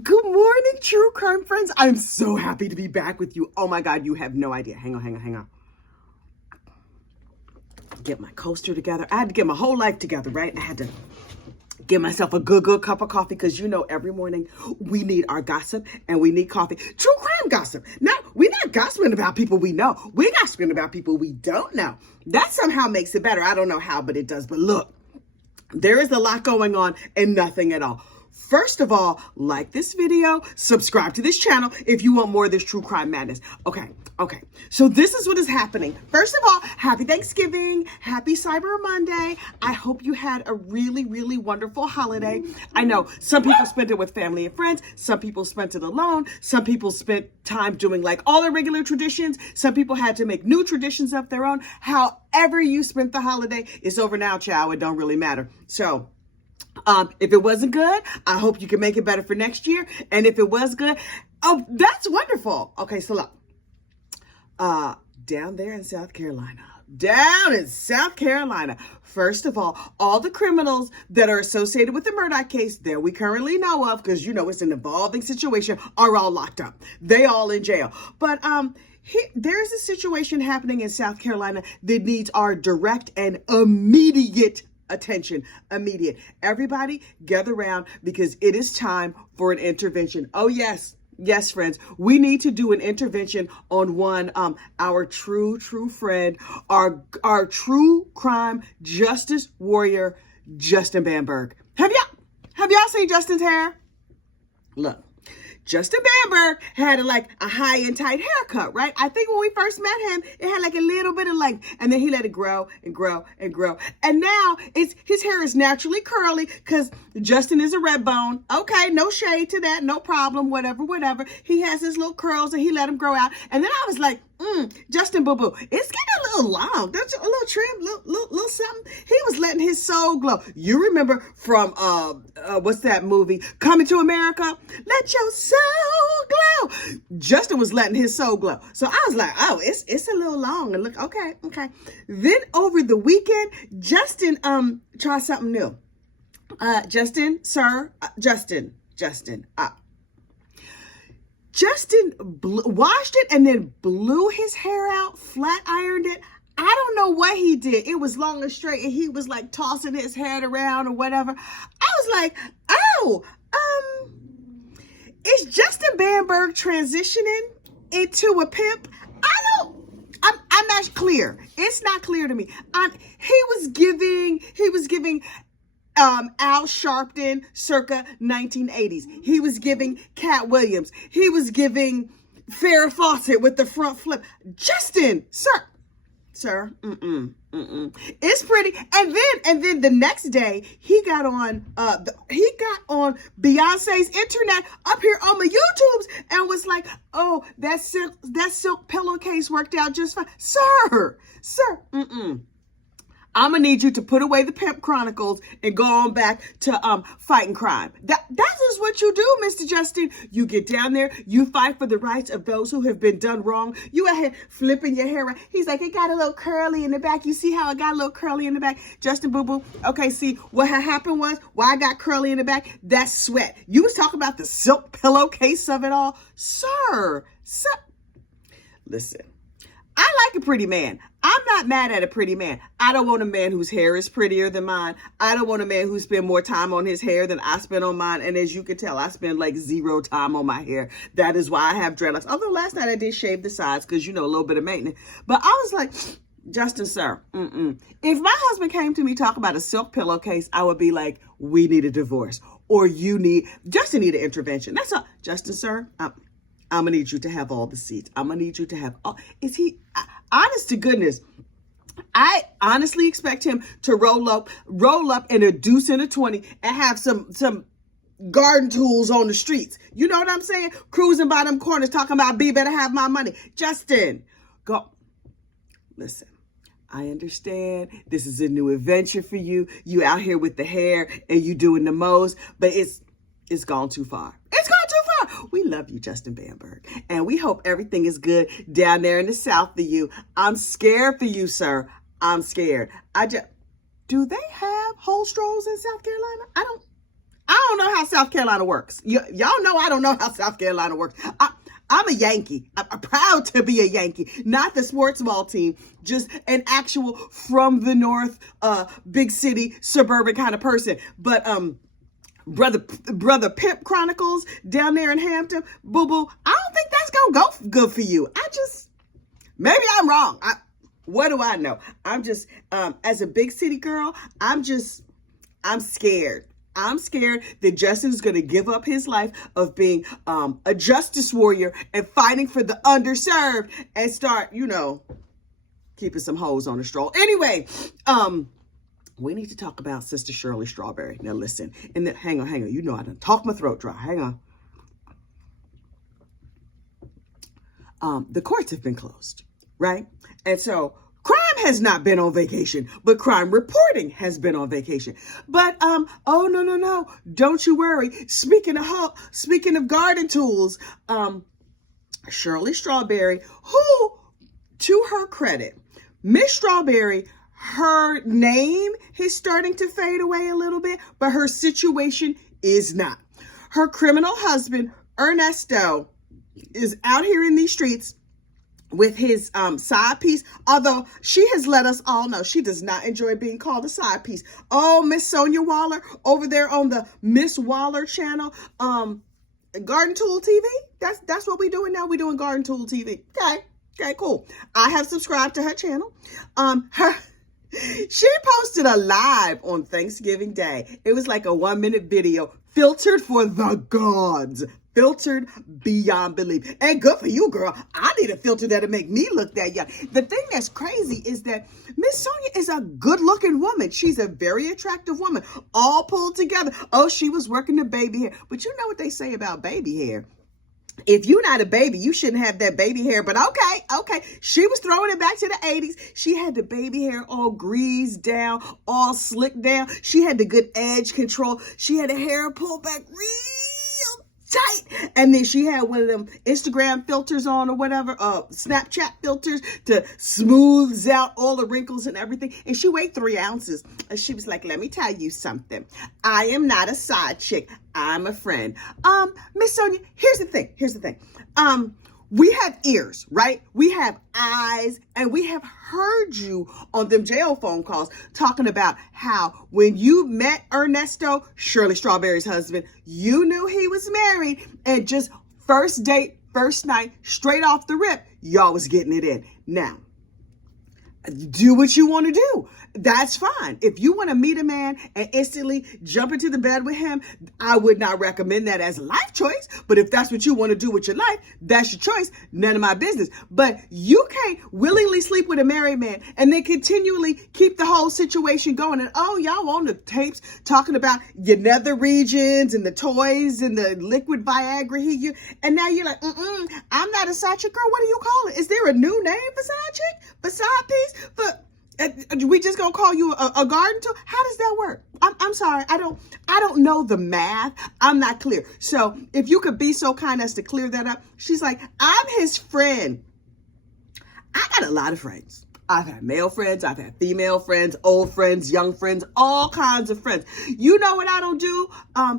Good morning, true crime friends. I'm so happy to be back with you. Oh my God, you have no idea. Hang on. Get my coaster together. I had to get my whole life together, right? I had to get myself a good cup of coffee because you know every morning we need our gossip and we need coffee. True crime gossip. Now, we're not gossiping about people we know. We're gossiping about people we don't know. That somehow makes it better. I don't know how, but it does. But look, there is a lot going on and nothing at all. First of all, like this video, subscribe to this channel if you want more of this true crime madness. Okay. So this is what is happening. First of all, happy Thanksgiving. Happy Cyber Monday. I hope you had a really wonderful holiday. I know some people spent it with family and friends. Some people spent it alone. Some people spent time doing like all their regular traditions. Some people had to make new traditions of their own. However you spent the holiday, it's over now, child. It don't really matter. So, if it wasn't good, I hope you can make it better for next year. And if it was good, oh, that's wonderful. Okay, so look, down there in South Carolina, first of all the criminals that are associated with the Murdoch case that we currently know of, because you know it's an evolving situation, are all locked up. They all in jail. But there's a situation happening in South Carolina that needs our direct and immediate attention. Immediate. Everybody gather around because it is time for an intervention. Oh yes, friends, we need to do an intervention on one our true friend, our true crime justice warrior, Justin Bamberg. Have y'all seen Justin's hair? Look, Justin Bamberg had a high and tight haircut, right? I think when we first met him, it had like a little bit of length, and then he let it grow and grow. And now his hair is naturally curly because Justin is a red bone. Okay, no shade to that, no problem, whatever. He has his little curls and he let them grow out. And then I was like, Justin Boo Boo, it's getting a little long. Don't you? A little trim, little something. He was letting his soul glow. You remember from what's that movie? Coming to America? Let your soul glow. Justin was letting his soul glow. So I was like, oh, it's a little long. And look, okay. Then over the weekend, Justin tried something new. Justin washed it and then blew his hair out, flat ironed it. I don't know what he did. It was long and straight and he was like tossing his head around or whatever. I was like, oh, is Justin Bamberg transitioning into a pimp? I'm not clear. It's not clear to me. He was giving Al Sharpton circa 1980s. He was giving Cat Williams. He was giving Farrah Fawcett with the front flip. Justin, sir, it's pretty. And then the next day he got on Beyonce's internet up here on my YouTubes and was like, oh, that silk pillowcase worked out just fine. Sir, I'm gonna need you to put away the Pimp Chronicles and go on back to fighting crime. That is what you do, Mr. Justin. You get down there, you fight for the rights of those who have been done wrong. You ahead flipping your hair around. He's like, it got a little curly in the back. You see how it got a little curly in the back? Justin Boo Boo. Okay, see, what had happened was, why I got curly in the back, that's sweat. You was talking about the silk pillowcase of it all. Sir. Listen, I like a pretty man. I'm not mad at a pretty man. I don't want a man whose hair is prettier than mine. I don't want a man who spend more time on his hair than I spend on mine. And as you can tell, I spend like 0 time on my hair. That is why I have dreadlocks. Although last night I did shave the sides because, you know, a little bit of maintenance. But I was like, Justin, sir, if my husband came to me talking about a silk pillowcase, I would be like, we need a divorce. Or Justin need an intervention. That's all. Justin, sir, I'm going to need you to have all the seats. I'm going to need you to have all. Honest to goodness, I honestly expect him to roll up in a deuce and a 20 and have some garden tools on the streets. You know what I'm saying? Cruising by them corners talking about, B better have my money. Justin, go. Listen, I understand this is a new adventure for you. You out here with the hair and you doing the most, but it's gone too far. It's gone too far. We love you, Justin Bamberg. And we hope everything is good down there in the South for you. I'm scared for you, sir. I'm scared. Do they have Holstros in South Carolina? I I don't know how South Carolina works. Y'all know I don't know how South Carolina works. I'm a Yankee. I'm proud to be a Yankee, not the sports ball team, just an actual from the North, big city, suburban kind of person. But brother Pimp Chronicles down there in Hampton, boo boo, I don't think that's gonna go good for you. Maybe I'm wrong. What do I know? I'm just, as a big city girl, I'm scared. I'm scared that Justin is going to give up his life of being a justice warrior and fighting for the underserved and start, keeping some hoes on the stroll. Anyway, we need to talk about Sister Shirley Strawberry. Now listen, hang on. I done talk my throat dry. Hang on. The courts have been closed, right? And so crime has not been on vacation, but crime reporting has been on vacation. But oh no, don't you worry. Speaking of garden tools, Shirley Strawberry, who, to her credit, Miss Strawberry, her name is starting to fade away a little bit, but her situation is not. Her criminal husband, Ernesto, is out here in these streets with his side piece, although she has let us all know she does not enjoy being called a side piece. Oh, Miss Sonia Waller over there on the Miss Waller channel, Garden Tool TV. That's what we're doing now. We're doing Garden Tool TV. Okay, cool. I have subscribed to her channel. She posted a live on Thanksgiving Day. It was like a 1-minute video filtered for the gods. Filtered beyond belief. And good for you, girl. I need a filter that'll make me look that young. The thing that's crazy is that Miss Sonia is a good-looking woman. She's a very attractive woman, all pulled together. Oh, she was working the baby hair. But you know what they say about baby hair. If you're not a baby, you shouldn't have that baby hair. But okay. She was throwing it back to the 80s. She had the baby hair all greased down, all slicked down. She had the good edge control. She had the hair pulled back real tight. And then she had one of them Instagram filters on or whatever, Snapchat filters to smooths out all the wrinkles and everything. And she weighed 3 ounces. And she was like, let me tell you something. I am not a side chick. I'm a friend. Miss Sonia, here's the thing. We have ears, right? We have eyes, and we have heard you on them jail phone calls talking about how when you met Ernesto, Shirley Strawberry's husband, you knew he was married, and just first date, first night, straight off the rip, y'all was getting it in. Now, do what you want to do. That's fine. If you want to meet a man and instantly jump into the bed with him, I would not recommend that as a life choice. But if that's what you want to do with your life, that's your choice. None of my business. But you can't willingly sleep with a married man and then continually keep the whole situation going. And oh, y'all on the tapes talking about your nether regions and the toys and the liquid Viagra he used. And now you're like, I'm not a side chick. Girl, what do you call it? Is there a new name for side chick? For side piece? We just gonna call you a garden tool? How does that work? I'm sorry. I don't know the math. I'm not clear. So if you could be so kind as to clear that up. She's like, I'm his friend. I got a lot of friends. I've had male friends. I've had female friends, old friends, young friends, all kinds of friends. You know what I don't do? I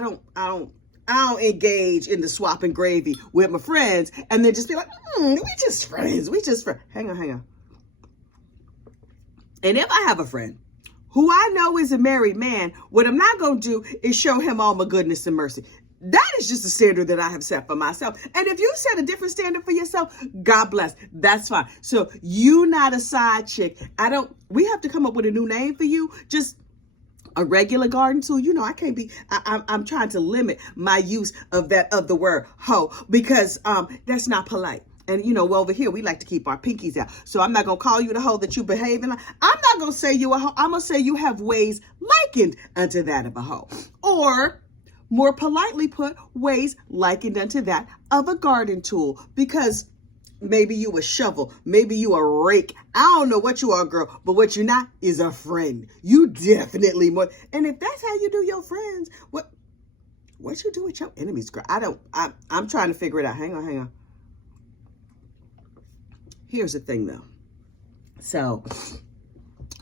don't engage in the swapping gravy with my friends and then just be like, we just friends. Hang on. And if I have a friend who I know is a married man, what I'm not going to do is show him all my goodness and mercy. That is just a standard that I have set for myself. And if you set a different standard for yourself, God bless. That's fine. So you not a side chick. We have to come up with a new name for you. Just a regular garden tool. I can't be, I'm trying to limit my use of the word hoe because that's not polite. And, over here, we like to keep our pinkies out. So I'm not going to call you the hoe that you behaving like. I'm not going to say you a hoe. I'm going to say you have ways likened unto that of a hoe. Or, more politely put, ways likened unto that of a garden tool. Because maybe you a shovel. Maybe you a rake. I don't know what you are, girl. But what you're not is a friend. You definitely more. And if that's how you do your friends, what you do with your enemies, girl? I'm trying to figure it out. Hang on. Here's the thing, though. So,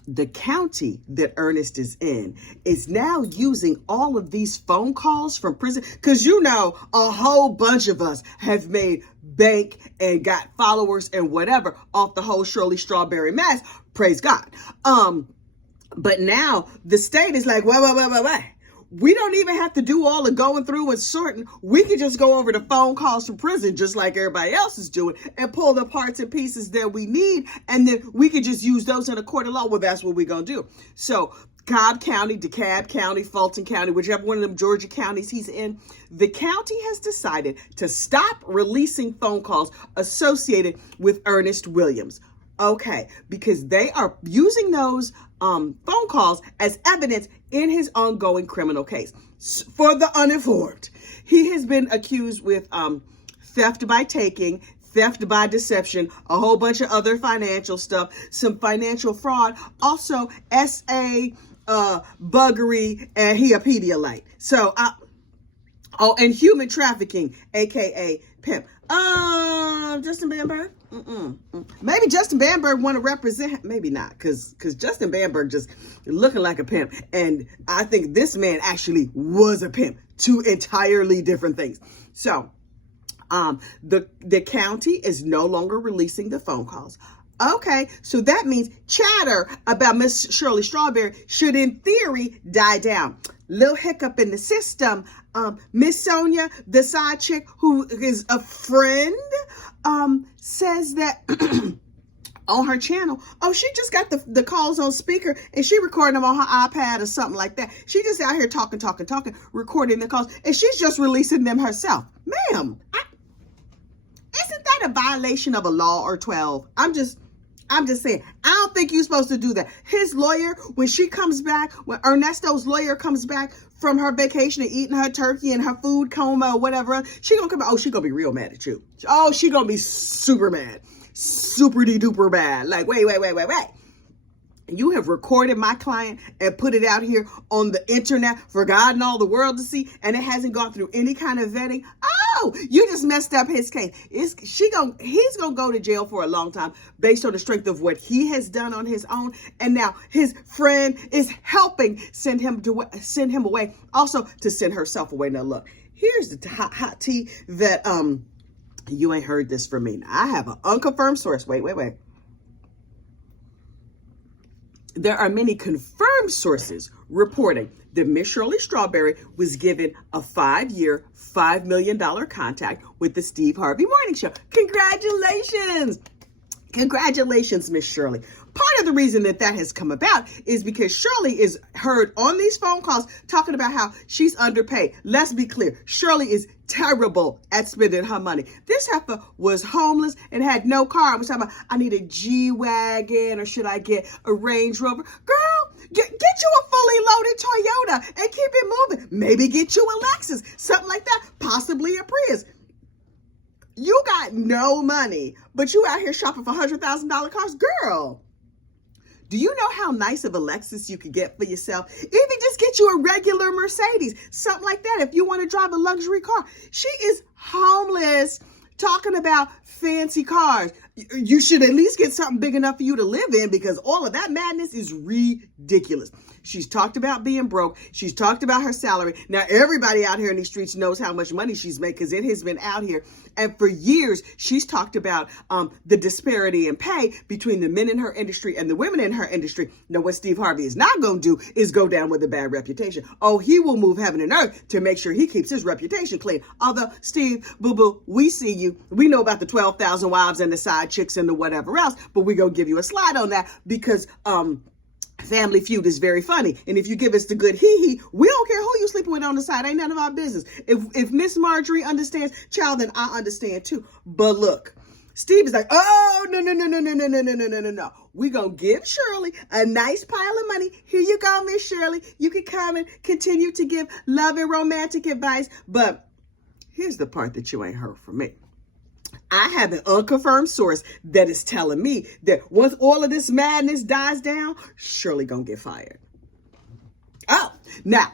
the county that Ernest is in is now using all of these phone calls from prison, because a whole bunch of us have made bank and got followers and whatever off the whole Shirley Strawberry mess. Praise God. But now the state is like, wait. We don't even have to do all the going through and sorting. We can just go over the phone calls from prison, just like everybody else is doing, and pull the parts and pieces that we need. And then we can just use those in a court of law. Well, that's what we're going to do. So Cobb County, DeKalb County, Fulton County, whichever one of them Georgia counties he's in, the county has decided to stop releasing phone calls associated with Ernest Williams. Okay, because they are using those phone calls as evidence in his ongoing criminal case. For the uninformed, he has been accused with theft by taking, theft by deception, a whole bunch of other financial stuff, some financial fraud, also SA, buggery, and he a Pedialyte. So, and human trafficking, aka pimp. Justin Bamberg? Maybe Justin Bamberg want to represent, maybe not, because Justin Bamberg just looking like a pimp. And I think this man actually was a pimp. Two entirely different things. So the county is no longer releasing the phone calls. Okay, so that means chatter about Miss Shirley Strawberry should, in theory, die down. Little hiccup in the system. Miss Sonia, the side chick who is a friend, says that on her channel, she just got the calls on speaker and she recording them on her iPad or something like that. She just out here talking, recording the calls, and she's just releasing them herself. Ma'am, isn't that a violation of a law or 12? I'm just saying, I don't think you're supposed to do that. His lawyer, when she comes back, when Ernesto's lawyer comes back from her vacation and eating her turkey and her food coma or whatever, she gonna come out, she gonna be real mad at you. She gonna be super mad. Super-de-duper mad. Like, wait. You have recorded my client and put it out here on the internet for God and all the world to see, and it hasn't gone through any kind of vetting. You just messed up his case. He's gonna go to jail for a long time based on the strength of what he has done on his own, and now his friend is helping send him away, also to send herself away. Now look, here's the hot tea that you ain't heard this from me. Now, I have an unconfirmed source. Wait. There are many confirmed sources reporting that Miss Shirley Strawberry was given a 5-year, $5 million contract with the Steve Harvey Morning Show. Congratulations. Congratulations, Miss Shirley. Part of the reason that has come about is because Shirley is heard on these phone calls talking about how she's underpaid. Let's be clear. Shirley is terrible at spending her money. This heifer was homeless and had no car. I was talking about, I need a G-Wagon, or should I get a Range Rover? Girl, get you a fully loaded Toyota and keep it moving. Maybe get you a Lexus, something like that, possibly a Prius. You got no money, but you out here shopping for $100,000 cars. Girl, do you know how nice of a Lexus you could get for yourself? Even just get you a regular Mercedes, something like that, if you want to drive a luxury car. She is homeless, talking about fancy cars. You should at least get something big enough for you to live in, because all of that madness is ridiculous. She's talked about being broke. She's talked about her salary. Now, everybody out here in these streets knows how much money she's made, because it has been out here. And for years, she's talked about the disparity in pay between the men in her industry and the women in her industry. Now, what Steve Harvey is not going to do is go down with a bad reputation. He will move heaven and earth to make sure he keeps his reputation clean. Although, Steve, boo-boo, we see you. We know about the 12,000 wives and the side chicks and the whatever else, but we're going to give you a slide on that because Family Feud is very funny. And if you give us the good hee-hee, we don't care who you sleeping with on the side. Ain't none of our business. If Miss Marjorie understands, child, then I understand too. But look, Steve is like, no. We gonna give Shirley a nice pile of money. Here you go, Miss Shirley. You can come and continue to give love and romantic advice. But here's the part that you ain't heard from me. I have an unconfirmed source that is telling me that once all of this madness dies down, Shirley gonna get fired. Now,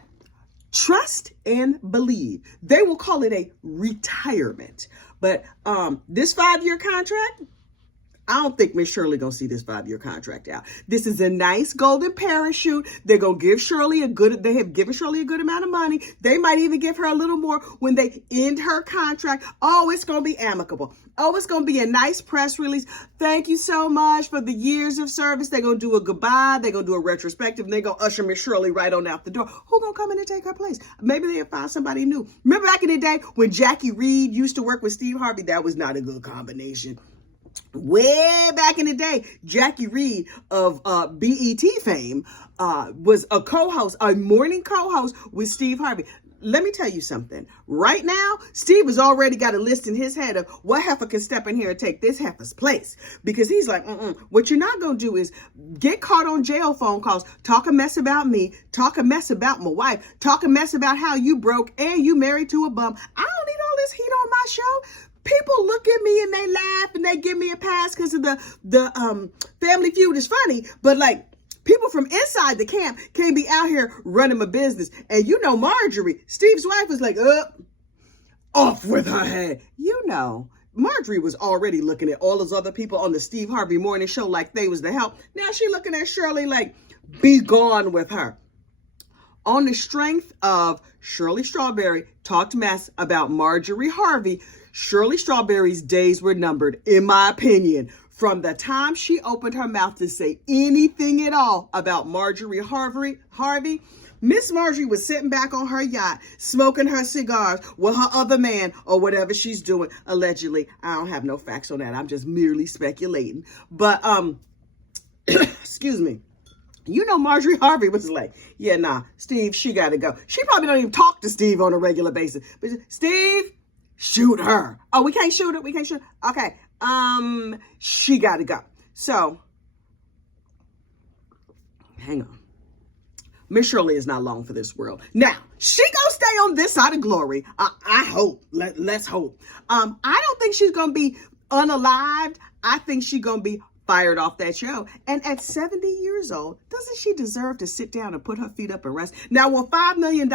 trust and believe. They will call it a retirement. But this 5-year contract, I don't think Miss Shirley gonna see this 5-year contract out. This is a nice golden parachute. They're gonna give Shirley they have given Shirley a good amount of money. They might even give her a little more when they end her contract. Oh, it's gonna be amicable. Oh, it's gonna be a nice press release. Thank you so much for the years of service. They're gonna do a goodbye. They're gonna do a retrospective. And they're gonna usher Miss Shirley right on out the door. Who gonna come in and take her place? Maybe they'll find somebody new. Remember back in the day when Jackie Reed used to work with Steve Harvey? That was not a good combination. Way back in the day, Jackie Reed of BET fame was a morning co-host with Steve Harvey. Let me tell you something. Right now, Steve has already got a list in his head of what heifer can step in here and take this heifer's place. Because he's like, what you're not going to do is get caught on jail phone calls, talk a mess about me, talk a mess about my wife, talk a mess about how you broke and you married to a bum. I don't need all this heat on my show. People look at me and they laugh and they give me a pass because of the Family Feud is funny, but like people from inside the camp can't be out here running my business. And you know Marjorie, Steve's wife, was like, off with her head. You know, Marjorie was already looking at all those other people on the Steve Harvey morning show like they was the help. Now she looking at Shirley like, be gone with her. On the strength of Shirley Strawberry talked mess about Marjorie Harvey, Shirley Strawberry's days were numbered, in my opinion. From the time she opened her mouth to say anything at all about Marjorie Harvey, Miss Marjorie was sitting back on her yacht, smoking her cigars with her other man or whatever she's doing. Allegedly, I don't have no facts on that. I'm just merely speculating. But, excuse me. You know, Marjorie Harvey was like, yeah, nah, Steve, she got to go. She probably don't even talk to Steve on a regular basis. But Steve, shoot her. Oh, we can't shoot her. We can't shoot her. Okay. She got to go. So, hang on. Miss Shirley is not long for this world. Now, she gonna stay on this side of glory. I hope. Let's hope. I don't think she's gonna be unalived. I think she's gonna be fired off that show. And at 70 years old, doesn't she deserve to sit down and put her feet up and rest? Now, will $5 million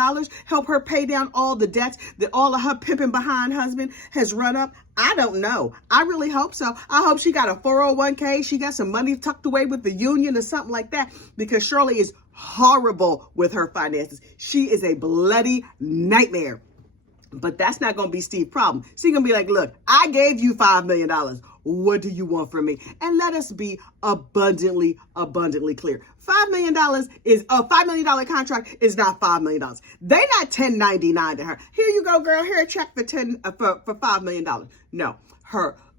help her pay down all the debts that all of her pimping behind husband has run up? I don't know. I really hope so. I hope she got a 401k. She got some money tucked away with the union or something like that, because Shirley is horrible with her finances. She is a bloody nightmare. But that's not going to be Steve's problem. She's going to be like, look, I gave you $5 million. What do you want from me? And let us be abundantly clear. $5 million is a $5 million contract is not $5 million. They not 1099 to her. Here you go, girl. Here, a check for $5 million. No,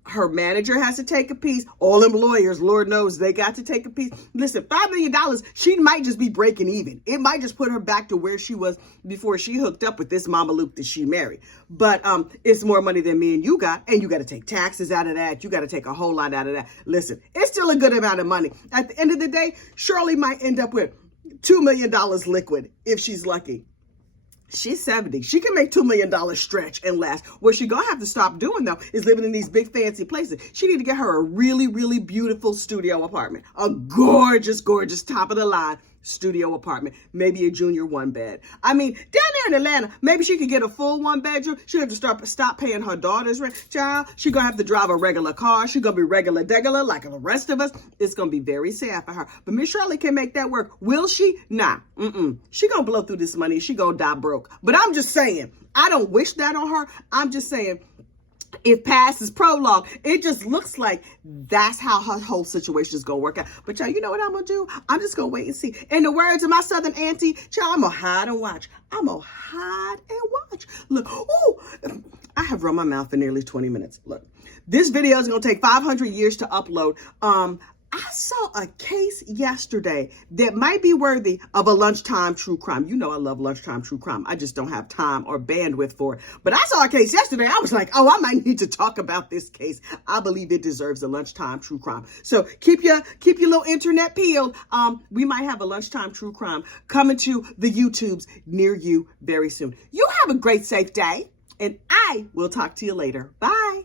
her manager has to take a piece. All them lawyers, Lord knows, they got to take a piece. Listen, $5 million, she might just be breaking even. It might just put her back to where she was before she hooked up with this Mama Luke that she married. But it's more money than me and you got to take taxes out of that. You got to take a whole lot out of that. Listen, it's still a good amount of money. At the end of the day, Shirley might end up with $2 million liquid if she's lucky. She's 70. She can make $2 million stretch and last. What she gonna have to stop doing, though, is living in these big fancy places. She need to get her a really, really beautiful studio apartment. A gorgeous, gorgeous top of the line studio apartment. Maybe a junior 1-bed. I mean, down there in Atlanta, maybe she could get a full 1-bedroom. She'll have to stop paying her daughter's rent. Child, she gonna have to drive a regular car. She gonna be regular like the rest of us. It's gonna be very sad for her. But Miss Shirley can make that work. Will she? Nah. She gonna blow through this money. She gonna die broke. But I'm just saying, I don't wish that on her. I'm just saying, if past is prologue, it just looks like that's how her whole situation is going to work out. But y'all, you know what I'm going to do? I'm just going to wait and see. In the words of my Southern auntie, y'all, I'm going to hide and watch. I'm going to hide and watch. Look, ooh, I have run my mouth for nearly 20 minutes. Look, this video is going to take 500 years to upload. I saw a case yesterday that might be worthy of a lunchtime true crime. You know I love lunchtime true crime. I just don't have time or bandwidth for it. But I saw a case yesterday. I was like, oh, I might need to talk about this case. I believe it deserves a lunchtime true crime. So keep your little internet peeled. We might have a lunchtime true crime coming to the YouTubes near you very soon. You have a great, safe day, and I will talk to you later. Bye.